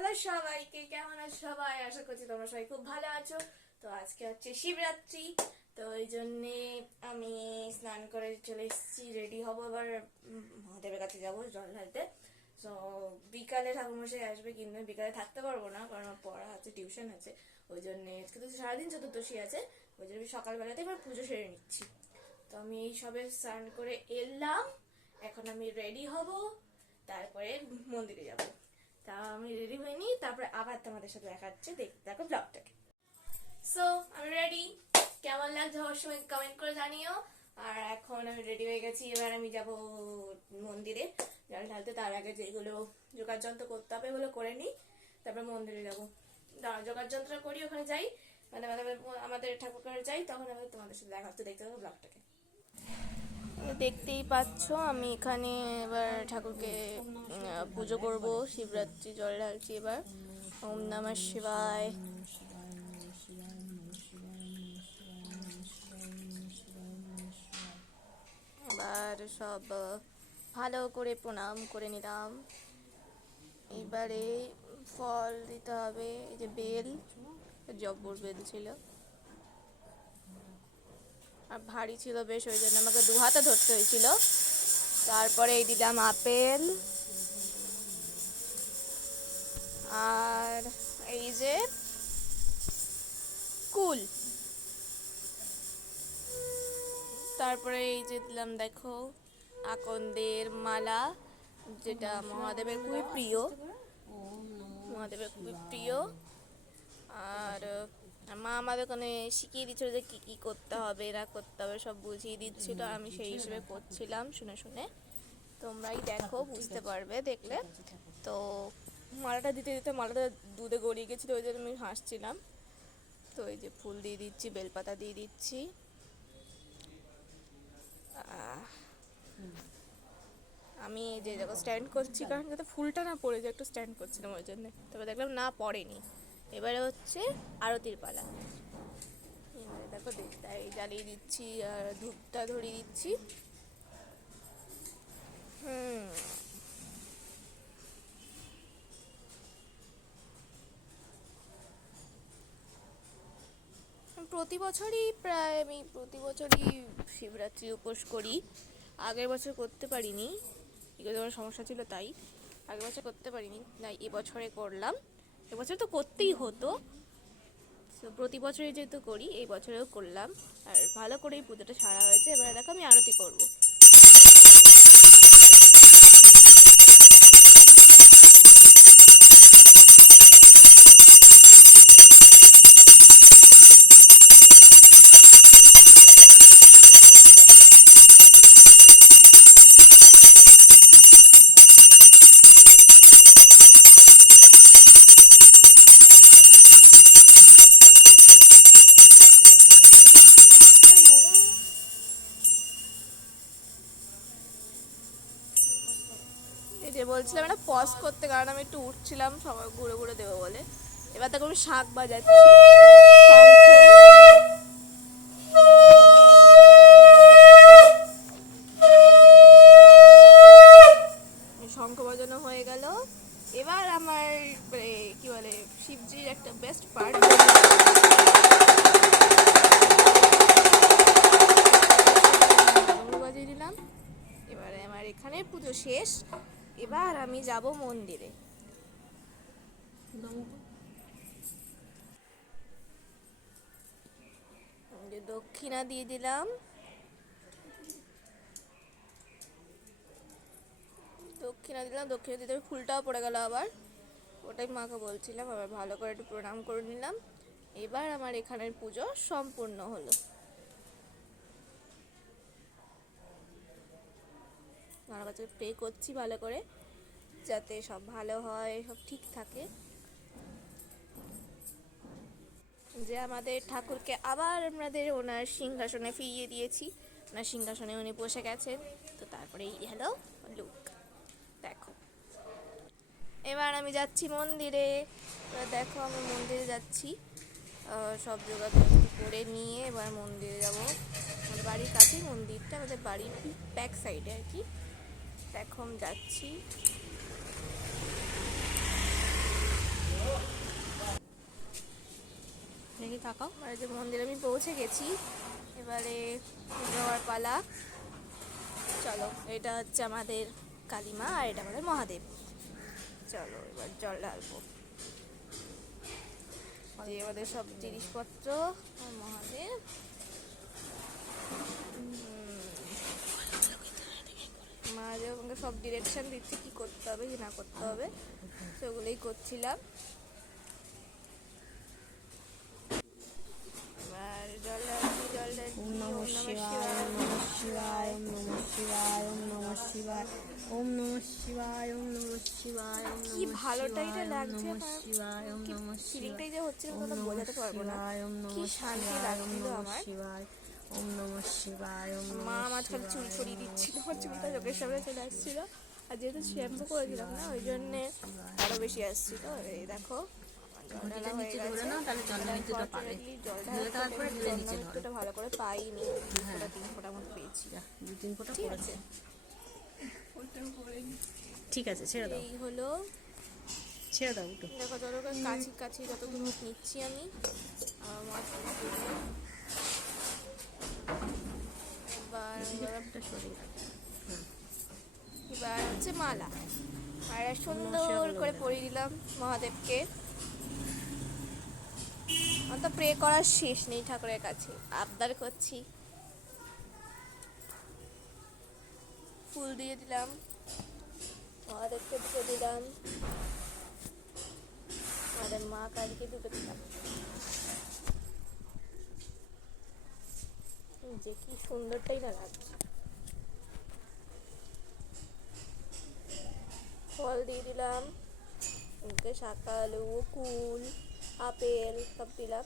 Hello সবাইকে, কেমন আছো সবাই? আশা করছি তোমরা সবাই খুব ভালো আছো। তো আজকে হচ্ছে শিবরাত্রি, তো এই জন্যে আমি স্নান করে চলে এসেছি, রেডি হবো, এবার মহাদেবের কাছে যাবো জল ঢালতে। তো বিকালে ঠাকুরমশাই আসবে, কিন্তু বিকালে থাকতে পারবো না, কারণ আমার পড়া আছে, টিউশন আছে। ওই জন্যে আজকে তো সারাদিন চতুর্দশী আছে, ওই জন্য সকালবেলাতে এবার পুজো সেরে নিচ্ছি। তো আমি এই সবে স্নান করে এলাম, এখন আমি রেডি হব, তারপরে মন্দিরে যাব। তা আমি রেডি হইনি, তারপরে আবার তোমাদের সাথে দেখা হচ্ছে, দেখতে থাকো ব্লগটাকে। সো আমি রেডি, কেমন লাগছে অবশ্যই কমেন্ট করে জানিও। আর এখন আমি রেডি হয়ে গেছি, এবার আমি যাব মন্দিরে জল ঢালতে। তার আগে যেগুলো জোগাড় যন্ত্র করতে হবে ওগুলো করে নিই, তারপর মন্দিরে যাবো। জোগাড় যন্ত্র করি, ওখানে যাই, মানে আমাদের ঠাকুর ঘরে যাই, তখন আমি তোমাদের সাথে দেখা হচ্ছে, দেখতে থাকো ব্লগটাকে। দেখতেই পাচ্ছ আমি এখানে এবার ঠাকুরকে পুজো করব, শিবরাত্রি জল ঢালছি এবার। ওম নমঃ শিবায়। এবার সব ভালো করে প্রণাম করে নিলাম। এবারে ফল দিতে হবে, এই যে বেল, জব্বর বেল ছিল আর ভারী ছিল বেশ, ওই জন্য আমাকে দু হাতে ধরতে হয়েছিল। তারপরে এই দিলাম আপেল, আর এই যে কুল, তারপরে এই যে দিলাম দেখো আকন্দের মালা, যেটা মহাদেবের খুবই প্রিয়, মহাদেবের খুবই প্রিয়। আর মা আমাদের ওখানে শিখিয়ে দিচ্ছিল যে কী কী করতে হবে, এরা করতে হবে, সব বুঝিয়ে দিচ্ছিল, আমি সেই হিসেবে করছিলাম শুনে শুনে। তোমরাই দেখো, বুঝতে পারবে দেখলে। তো মালাটা দিতে দিতে মালাটা দুধে গড়িয়ে গেছিলো, ওই জন্য আমি হাসছিলাম। তো এই যে ফুল দিয়ে দিচ্ছি, বেলপাতা দিয়ে দিচ্ছি। আমি এই যে দেখো স্ট্যান্ড করছি, কারণ যাতে ফুলটা না পড়ে যায়, একটু স্ট্যান্ড করছিলাম ওই জন্য। তবে দেখলাম না, পড়েনি। এবারে হচ্ছে আরতির পালা। এবারে দেখো তাই জ্বালিয়ে দিচ্ছি আর ধূপটা ধরিয়ে দিচ্ছি। প্রতি বছরই প্রায় আমি প্রতি বছরই শিবরাত্রি উপোস করি। আগের বছর করতে পারিনি, এগুলো আমার সমস্যা ছিল, তাই আগের বছর করতে পারিনি, তাই এবছরে করলাম। এবছর তো করতেই হতো, তো প্রতি বছরই যেহেতু করি, এই বছরেও করলাম। আর ভালো করেই পুজোটা সারা হয়েছে। এবারে দেখো আমি আরতি করবো। এই যে বলছিলাম একটা পজ করতে, কারণ আমি একটু উঠছিলাম সবাই ঘুরে ঘুরে দেবো বলে। এবার দেখো আমি শাঁখ বাজাচ্ছি, শঙ্খ বাজানো হয়ে গেল। এবার আমার কি বলে শিবজির একটা বেস্ট পার্ট বাজিয়ে দিলাম। এবারে আমার এখানে পুজো শেষ, এবার আমি যাব মন্দিরে। দক্ষিণা দিয়ে দিলাম, দক্ষিণা দিতে ফুলটাও পড়ে গেল আবার, ওটাই মাকে বলছিলাম। আবার ভালো করে একটু প্রণাম করে নিলাম। এবার আমার এখানের পুজো সম্পূর্ণ হলো। আমার কাছে প্রে করছি ভালো করে, যাতে সব ভালো হয়, সব ঠিক থাকে, যে আমাদের ঠাকুরকে আবার আমাদের ওনার সিংহাসনে ফিরিয়ে দিয়েছি। ওনার সিংহাসনে উনি বসে গেছেন। তো তারপরে হ্যালো লুক দেখো, এবার আমি যাচ্ছি মন্দিরে। দেখো আমি মন্দিরে যাচ্ছি, সব জোগাড় করে নিয়ে এবার মন্দিরে যাব। আমাদের বাড়ির কাছেই মন্দিরটা, আমাদের বাড়ির ব্যাক সাইডে আর কি। দেখো আমি যাচ্ছি। তুমি তাকাও। মানে যে মন্দিরে আমি পৌঁছে গেছি, এবারে যাওয়ার পালা। চলো, এটা হচ্ছে আমাদের কালীমা আর এটা আমাদের মহাদেব। চলো এবার জল ঢালবো, যে আমাদের সব জিনিসপত্র আর মহাদেব। মহাদেব আমাকে সব ডিরেকশন দিচ্ছে কি করতে হবে কি না করতে হবে, সেগুলোই করছিলাম। এবার জল ঢালছি, জল ঢালছি। ওম নমঃ শিবায়, ওম নমঃ শিবায়, ওম নমঃ শিবায়, ওম নমঃ শিবায়, ওম নমঃ শিবায়, ওম নমঃ শিবায়, ওম কি ভালোটা এটা লাগছে, নমঃ শিবায়, ওম কি নমঃ ফিলিংটাই শিবায়, যে হচ্ছিল ওম তোমরা নমঃ বোঝাতে পারবো না, শিবায়, ওম কি নমঃ শান্তি শিবায়, ওম লাগছিল নমঃ আমার। শিবায়, ওম নমঃ শিবায়, ওম মা নমঃ মাঝখানে চুল শিবায়, ছড়িয়ে দিচ্ছিল, আমার চুলটা চোখের সামনে চলে আসছিল। আর যেহেতু শ্যাম্পু করেছিলাম না, ওই জন্যে আরো বেশি আসছিল। এই দেখো জল ঢালা হয়ে গেছে। জল ঢালা ভালো করে পাইনি, 2 ফোঁটা মতো পেয়েছি। 2-3 ফোঁটা ঠিক পড়েছে। আছে, ঠিক আছে, ছেড়ে দাও, এই হলো। ছেড়ে দাও একটু। দেখো যত কাছি কাছি যতদূর নিচ্ছি আমি। আর মাছ এবার এবার হচ্ছে মালা, আর সুন্দর করে পরিয়ে দিলাম মহাদেবকে। আমার তো প্রে করার শেষ নেই ঠাকুরের কাছে, আবদার করছি। ফুল দিয়ে দিলাম, মহাদেবকে দুটো দিলাম, আমাদের মা কালীকে দুটো দিলাম। যে কি সুন্দরটাই না লাগছে। ফল দিয়ে দিলাম, ওকে শাকালু, কুল, আপেল সব দিলাম।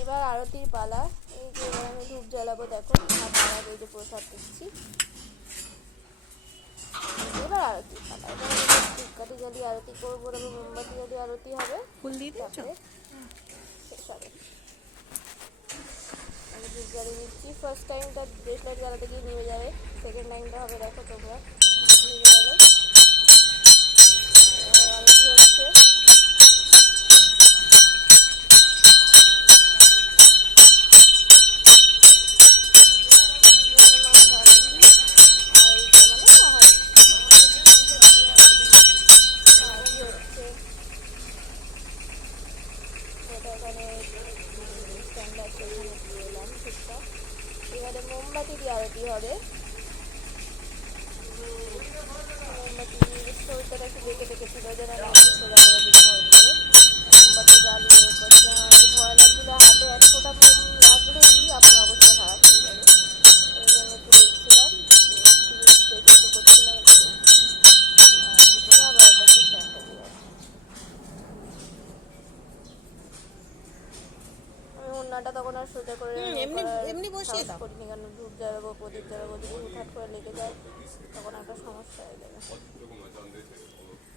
এবার আরতির পালা। এই যে এবার আমি ধূপ জ্বালাবো, দেখো তার আগে এই যে প্রসাদ দিচ্ছি। এবার আরতির পালা, এবার ধূপকাঠি জ্বালিয়ে আরতি করবো, তারপর মোমবাতি জ্বালিয়ে আরতি হবে, ফুল দিয়ে দিয়েছো? শেষ হবে। আমি ধূপ জ্বালিয়ে নিচ্ছি। ফার্স্ট টাইমটা ব্রেসলেট জ্বালাতে গিয়ে নিয়ে যাবে, সেকেন্ড টাইমটা হবে দেখো তোমরা নিয়ে গেলো। আরতি হচ্ছে। এবারে মোমবাতি দিয়ে আরতি হবে। মোমবাতি সরুটা একটু বেঁকে রেখেছিল, যেন লাইটটা সোজা করে দিতে হবে। মোমবাতি জ্বালিয়ে করছে, আমার একটু ভয় লাগছিল, হাতে 1 ফোঁটা মোম লাগলেই আপনার অবস্থা খারাপ হয়ে যাবে। ওই জন্য একটু দেখছিলাম, একটু করছিলাম একটু, করে আবার ওটাকে স্ট্যান্ডটা দিয়ে আসি। আমি ওড়নাটা তখন আর সোজা করে এমনি বসিয়ে দাও। করিনি, কারণ ধূপ জ্বালাবো, প্রদীপ জ্বালাবো, যদি হুটহাট করে লেগে যায় তখন একটা সমস্যা হয়ে যাবে।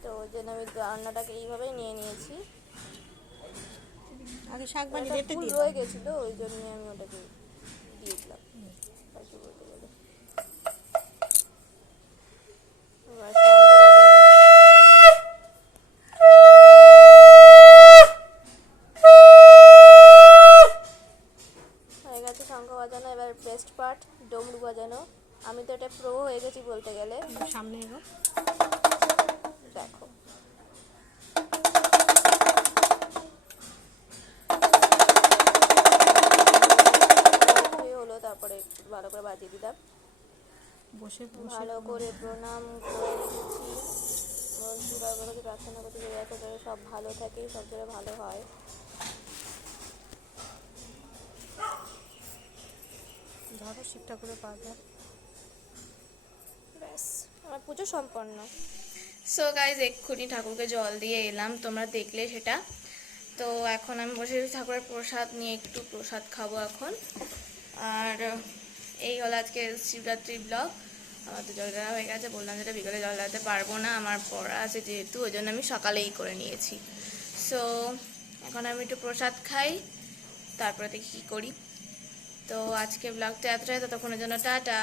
তো ওই জন্য আমি রান্নাটাকে এইভাবেই নিয়ে নিয়েছি। আগে শাক বানিয়ে রেখে ফুল দিই। রয়ে গেছিলো, ওই জন্য আমি ওটাকে দিয়ে দিলাম আর কি বলতে গেলে। এবার হয়ে গেছে শঙ্খ বাজানো। এবার বেস্ট পার্ট, ডমরু বাজানো। আমি তো এটা প্রো হয়ে গেছি বলতে গেলে। সামনে এগো, দেখো হলো, তারপরে একটু ভালো করে বাজিয়ে দিলাম। বসে ভালো করে প্রণাম করে রেখেছি, বলছি বারবার করে প্রার্থনা করতে, যে দেখো যাতে সব ভালো থাকে, সব যাতে ভালো হয়। ধরো শিব ঠাকুরের পাতা। ব্যাস আমার পুজো সম্পন্ন। সো গাইজ এক্ষুনি ঠাকুরকে জল দিয়ে এলাম, তোমরা দেখলে সেটা। তো এখন আমি বসে ঠাকুরের প্রসাদ নিয়ে একটু প্রসাদ খাবো এখন। আর এই হলো আজকে শিবরাত্রি ব্লগ। আমার তো জল দেওয়া হয়ে গেছে, বললাম যেটা বিকেলে জল দেওয়াতে পারবো না, আমার পড়া আছে যেহেতু, ওই জন্য আমি সকালেই করে নিয়েছি। সো এখন আমি একটু প্রসাদ খাই, তারপরে দেখি কী করি। তো আজকে ব্লগটা এতটাই, ততক্ষণের জন্য টাটা।